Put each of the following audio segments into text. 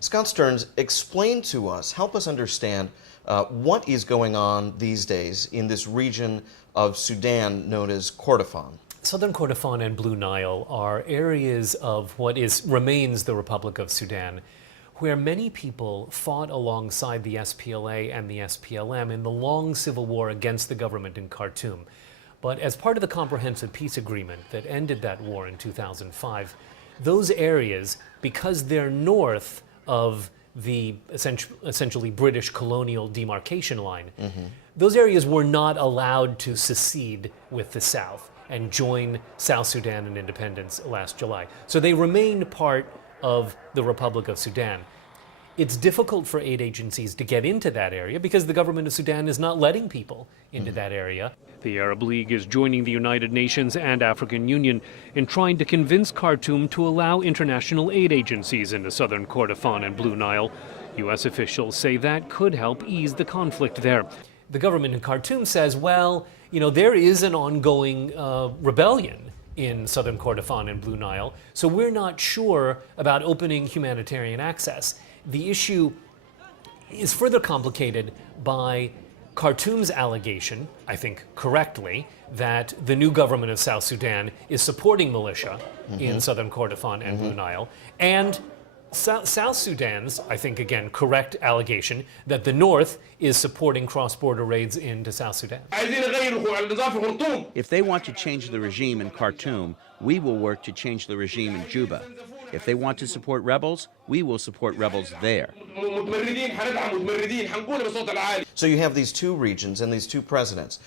Scott Stearns, explain to us, help us understand what is going on these days in this region of Sudan known as Kordofan. Southern Kordofan and Blue Nile are areas of what remains the Republic of Sudan, where many people fought alongside the SPLA and the SPLM in the long civil war against the government in Khartoum. But as part of the comprehensive peace agreement that ended that war in 2005, those areas, because they're north of the essentially British colonial demarcation line, those areas were not allowed to secede with the South and join South Sudan in independence last July. So they remained part of the Republic of Sudan. It's difficult for aid agencies to get into that area because the government of Sudan is not letting people into that area. The Arab League is joining the United Nations and African Union in trying to convince Khartoum to allow international aid agencies into southern Kordofan and Blue Nile. U.S. officials say that could help ease the conflict there. The government in Khartoum says, well, there is an ongoing rebellion in southern Kordofan and Blue Nile, so we're not sure about opening humanitarian access. The issue is further complicated by Khartoum's allegation, I think correctly, that the new government of South Sudan is supporting militia in southern Kordofan and Blue Nile, and South Sudan's, I think again, correct allegation that the North is supporting cross-border raids into South Sudan. If they want to change the regime in Khartoum, we will work to change the regime in Juba. If they want to support rebels, we will support rebels there. So you have these two regions and these two presidents,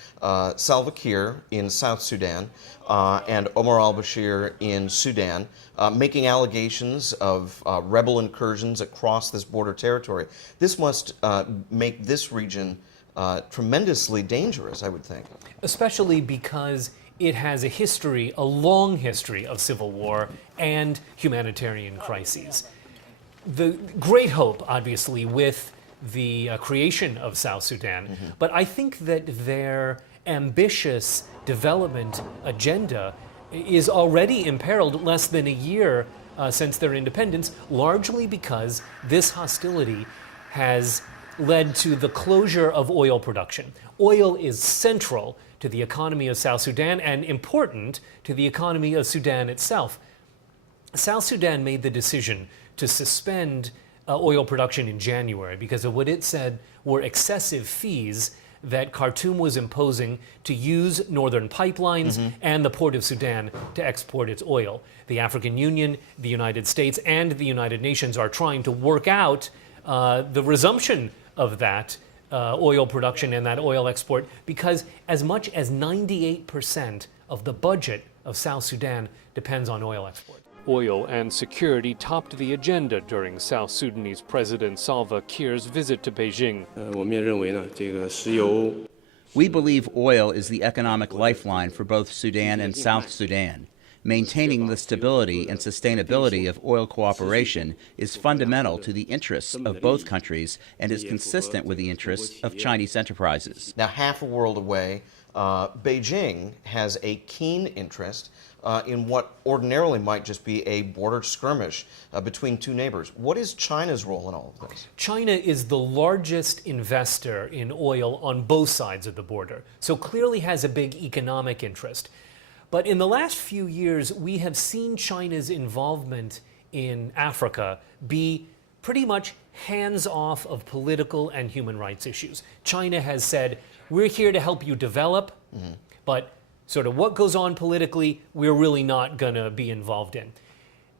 Salva Kiir in South Sudan and Omar al-Bashir in Sudan, making allegations of rebel incursions across this border territory. This must make this region tremendously dangerous, I would think. Especially because it has a long history of civil war and humanitarian crises. The great hope, obviously, with the creation of South Sudan, but I think that their ambitious development agenda is already imperiled less than a year since their independence, largely because this hostility has led to the closure of oil production. Oil is central to the economy of South Sudan and important to the economy of Sudan itself. South Sudan made the decision to suspend oil production in January because of what it said were excessive fees that Khartoum was imposing to use northern pipelines and the Port of Sudan to export its oil. The African Union, the United States, and the United Nations are trying to work out the resumption of that oil production and that oil export, because as much as 98% of the budget of South Sudan depends on oil export. Oil and security topped the agenda during South Sudanese President Salva Kiir's visit to Beijing. We believe oil is the economic lifeline for both Sudan and South Sudan. Maintaining the stability and sustainability of oil cooperation is fundamental to the interests of both countries and is consistent with the interests of Chinese enterprises. Now, half a world away, Beijing has a keen interest in what ordinarily might just be a border skirmish between two neighbors. What is China's role in all of this? China is the largest investor in oil on both sides of the border, so clearly has a big economic interest. But in the last few years, we have seen China's involvement in Africa be pretty much hands-off of political and human rights issues. China has said, we're here to help you develop, but sort of what goes on politically, we're really not going to be involved in.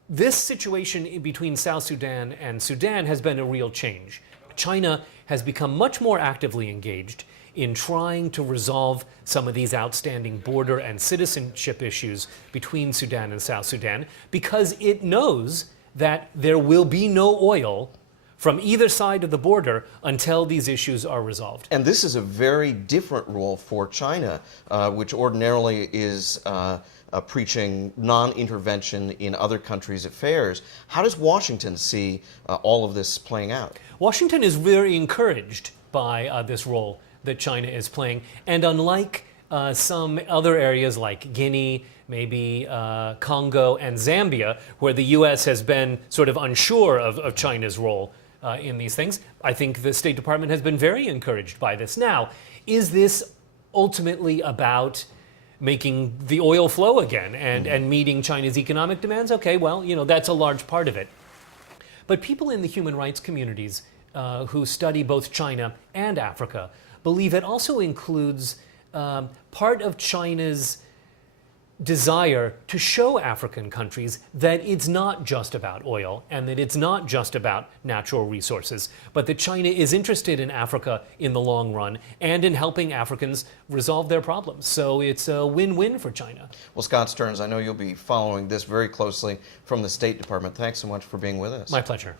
This situation between South Sudan and Sudan has been a real change. China has become much more actively engaged in trying to resolve some of these outstanding border and citizenship issues between Sudan and South Sudan, because it knows that there will be no oil from either side of the border until these issues are resolved. And this is a very different role for China, which ordinarily is preaching non-intervention in other countries' affairs. How does Washington see all of this playing out? Washington is very encouraged by this role that China is playing, and unlike some other areas like Guinea, maybe Congo and Zambia, where the U.S. has been sort of unsure of China's role in these things. I think the State Department has been very encouraged by this. Now, is this ultimately about making the oil flow again and meeting China's economic demands? Okay, well, that's a large part of it. But people in the human rights communities who study both China and Africa believe it also includes part of China's desire to show African countries that it's not just about oil and that it's not just about natural resources, but that China is interested in Africa in the long run and in helping Africans resolve their problems. So it's a win-win for China. Well, Scott Stearns, I know you'll be following this very closely from the State Department. Thanks so much for being with us. My pleasure.